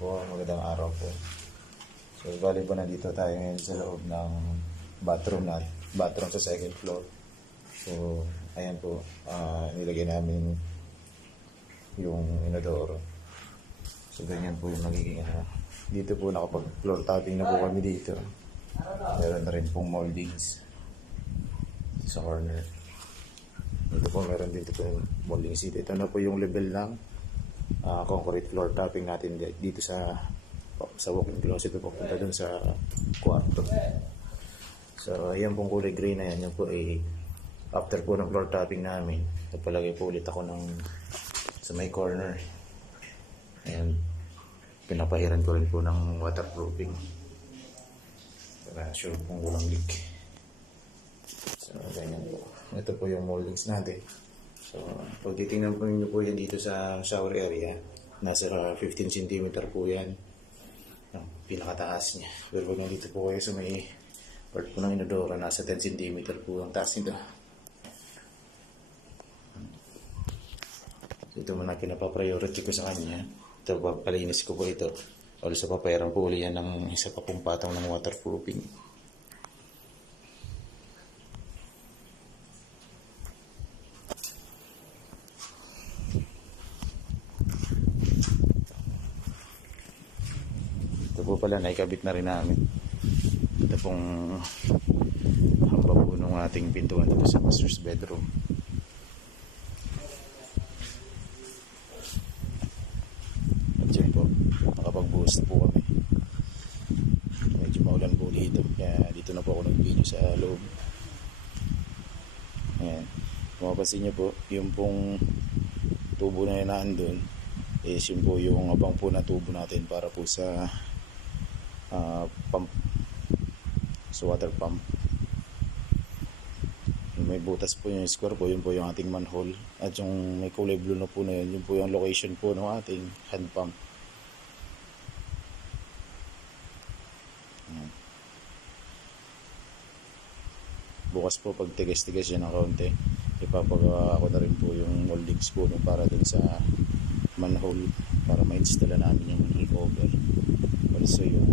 po, magandang araw po. So, bali po nandito tayo ngayon sa loob ng bathroom sa second floor. So, ayan po, nilagay namin yung inodoro. So, ganyan po yung magiging Dito po nakapag-floor topping na po kami dito. Meron na rin pong moldings sa corner. Dito po meron dito po yung molding seat. Ito na po yung level ng concrete floor topping natin dito sa walk-in closet papunta dun sa kwarto. So ayan pong kulay gray na yan. Yan po ay after po ng floor topping namin, nagpalagay po ulit ako ng sa may corner. And pinapahiran ko rin po ng waterproofing para sure pong walang leak. So ganyan po. Ito po yung moldings natin. So, pag titingnan po nyo po yan dito sa shower area, nasa 15 cm po yan. Ang pinakataas niya. Pero pag nandito po kayo sa may part po ng inodoro, nasa 10 cm po ang taas nito. So, ito muna kinapapriority ko sa kanya. Ito, palinis ko po ito. Also, papayaran po ulit yan ng isa pa pong patong ng waterproofing. Ito po pala, naikabit na rin namin. Ito pong hamba po ng ating pintuan dito sa master's bedroom. At yun po, nakapag-buhos na po kami. Medyo maulan po dito, kaya dito na po ako nag-video sa loob. Ayan. Kung mapapansin nyo po, yung pong tubo na yun nandun is yun po yung abang po na tubo natin para po sa pump, so water pump. May butas po yung square po, yun po yung ating manhole, at yung may kulay blue na po na yun, yun po yung location po ng ating hand pump. Bukas po pag tigas-tigas yan ng kaunti, ipapagawa ko na rin po yung moldings po para dun sa manhole para ma-install namin yung manhole cover, also yung